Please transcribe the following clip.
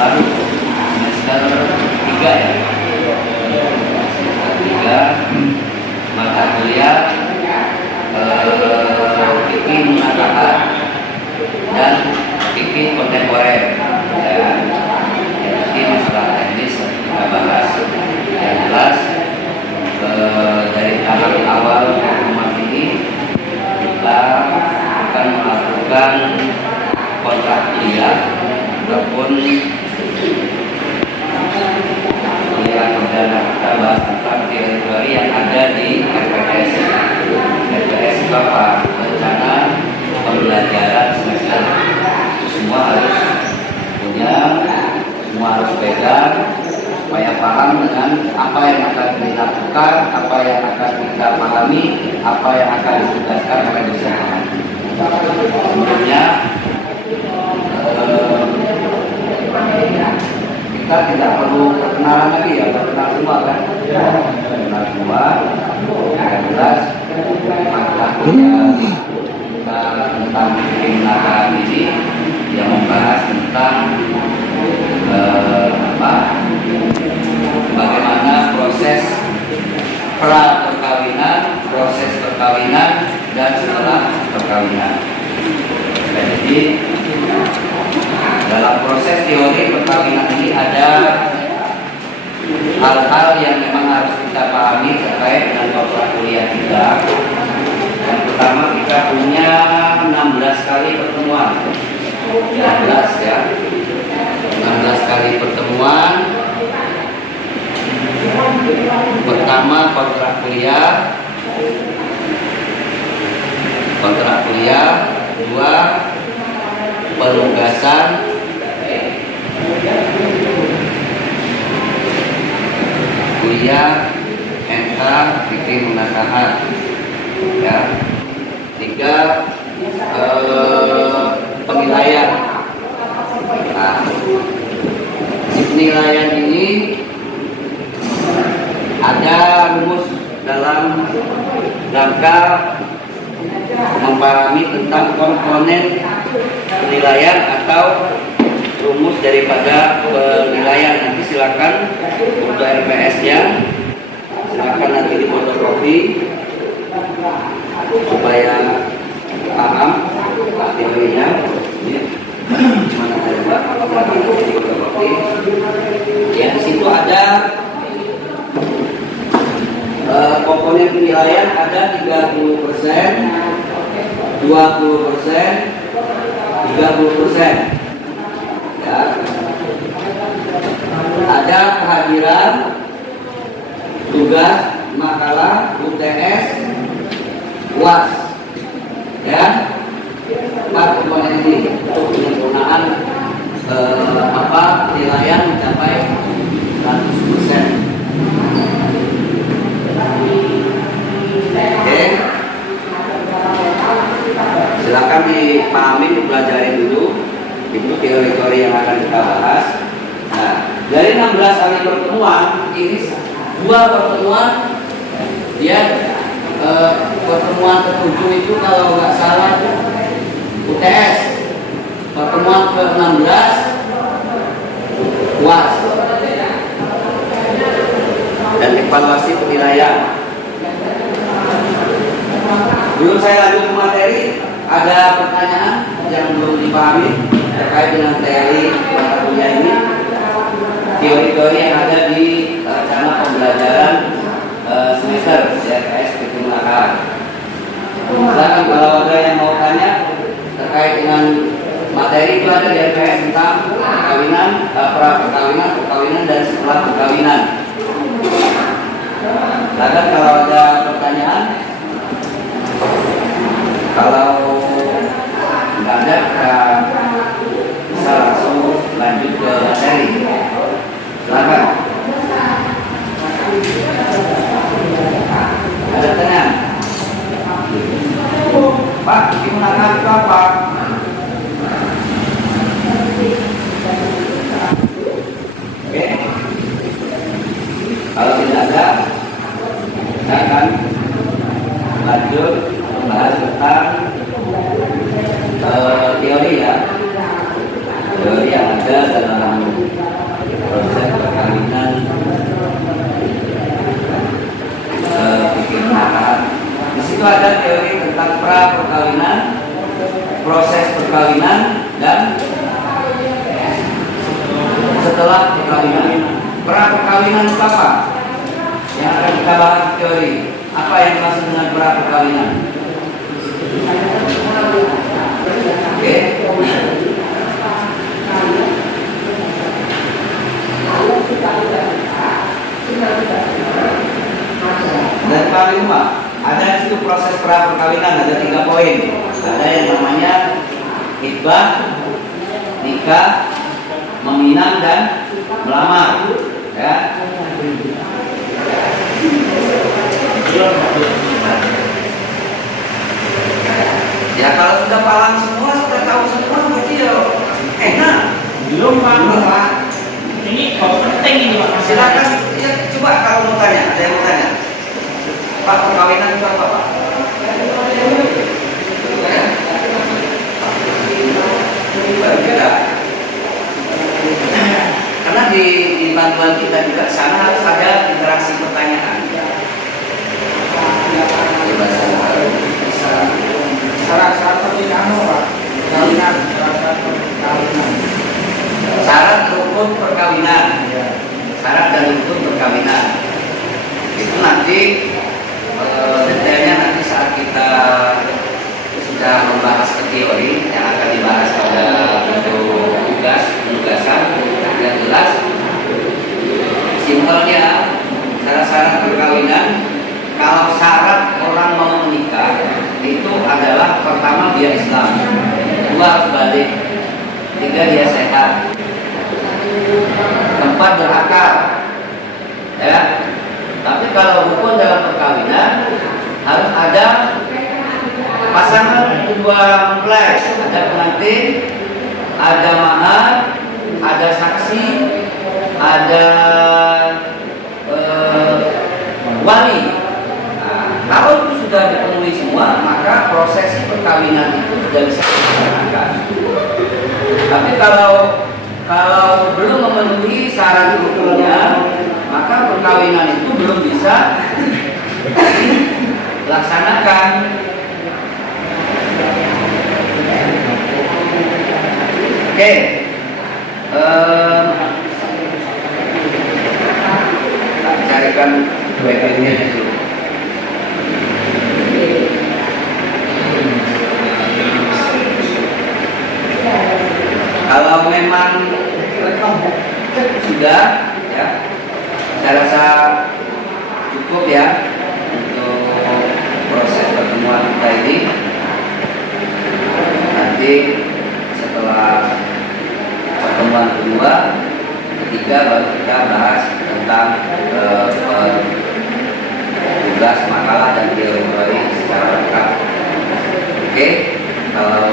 baru semester 3 ya. Semester 3 mata kuliah fikih munakahat dan fikih kontemporer ya. Jadi masalah teknis kita bahas yang jelas. Dari tahap awal pertemuan ini kita akan melakukan kontrak kuliah ataupun kuliah perdana. Kita bahas tentang teori-teori yang ada di RPS. RPS itu apa? Rencana pembelajaran semester. Semua harus punya, semua harus pegang supaya paham dengan apa yang akan dilakukan, apa yang akan kita pahami, apa yang akan ditugaskan oleh dosen. Sebelumnya kita tidak perlu perkenalan lagi ya, perkenal semua kan? Perkenal semua, yang jelas mata kuliah kita tentang munakahat ini yang membahas tentang bagaimana proses pra perkawinan, proses perkawinan, dan setelah perkawinan. Jadi dalam proses teori perkawinan ini ada hal-hal yang memang harus kita pahami terkait dengan kontrak kuliah kita. Yang pertama, kita punya 16 kali pertemuan. 16 ya. 16 kali pertemuan. Pertama kontrak kuliah, dua penugasan, kuliah NK fikih munakahat ya. 3 penilaian. Nah, penilaian ini ada rumus dalam rangka memahami tentang komponen penilaian atau rumus daripada penilaian. Nanti silakan untuk RPS-nya silakan nanti difotokopi supaya paham teorinya. Mana coba difotokopi. Ya, di situ ada komponen penilaian ada 30%, 20%, 30%. Ya. Ada kehadiran, tugas, makalah, UTS, UAS. Ya. 4 komponen ini untuk penyempurnaan penilaian mencapai 100%. Oke, silakan dipahami, dipelajari dulu. Itu teori-teori yang akan kita bahas. Nah, dari 16 kali pertemuan ini 2 pertemuan ya, pertemuan ke-7 itu kalau nggak salah UTS, pertemuan ke-16 UAS dan evaluasi penilaian. Belum saya lanjut ke materi, ada pertanyaan yang belum dipahami terkait dengan teori mata kuliah ini, teori-teori yang ada di rencana pembelajaran semester CRS fikih munakahat. Silakan kalau ada yang mau tanya terkait dengan materi itu ada di RPS tentang perkawinan, pra perkawinan, perkawinan dan setelah perkawinan. Silakan kalau ada pertanyaan. Kalau nggak ada, kita bisa langsung lanjut ke materi. Silakan. Ada pertanyaan? Pak, gimana itu apa? Oke. Kalau tidak ada, saya akan lanjut membahas tentang teori ya, teori yang ada dalam ada teori tentang pra perkawinan, proses perkawinan, dan setelah perkawinan. Pra perkawinan itu apa? Yang akan kita bahas di teori. Apa yang dimaksud dengan pra perkawinan? Oke. Dan paling ada di situ proses pra perkawinan, ada 3 poin. Ada yang namanya iddah, nikah, meminang, dan melamar. Ya. Ya kalau sudah paham semua, sudah tahu semua, berarti ya enak. Belum Pak. Ini penting ini Pak. Silakan, ya, coba kalau mau tanya, ada yang mau tanya. Pak, perkawinan itu apa Pak? Berbeda. Karena di panduan kita juga sana harus ada interaksi pertanyaan. Syarat-syarat pernikahan Pak. Perkawinan, syarat-syarat perkawinan. Syarat rukun perkawinan. Syarat dan rukun perkawinan. Itu nanti detailnya nanti saat kita sudah membahas ke teori yang akan dibahas pada bentuk penugasan yang jelas. Simpelnya syarat-syarat perkawinan, kalau syarat orang mau menikah itu adalah pertama dia Islam, kedua harus balik, tiga dia sehat, keempat berakal, ya. Tapi kalau hukum dalam perkawinan harus ada pasangan kedua mempelai, ada pengantin, ada mahar, ada saksi, ada wali. Nah, kalau itu sudah dipenuhi semua, maka prosesi perkawinan itu sudah bisa dilaksanakan. Tapi kalau belum memenuhi syarat hukumnya, maka perkawinan itu belum bisa dilaksanakan. Oke, carikan backgroundnya dulu. Kalau memang sudah, ya, saya rasa cukup ya untuk proses pertemuan kita ini. Nanti setelah pertemuan kedua, ketiga baru kita bahas tentang tugas, makalah, dan teori secara lengkap. Oke, kalau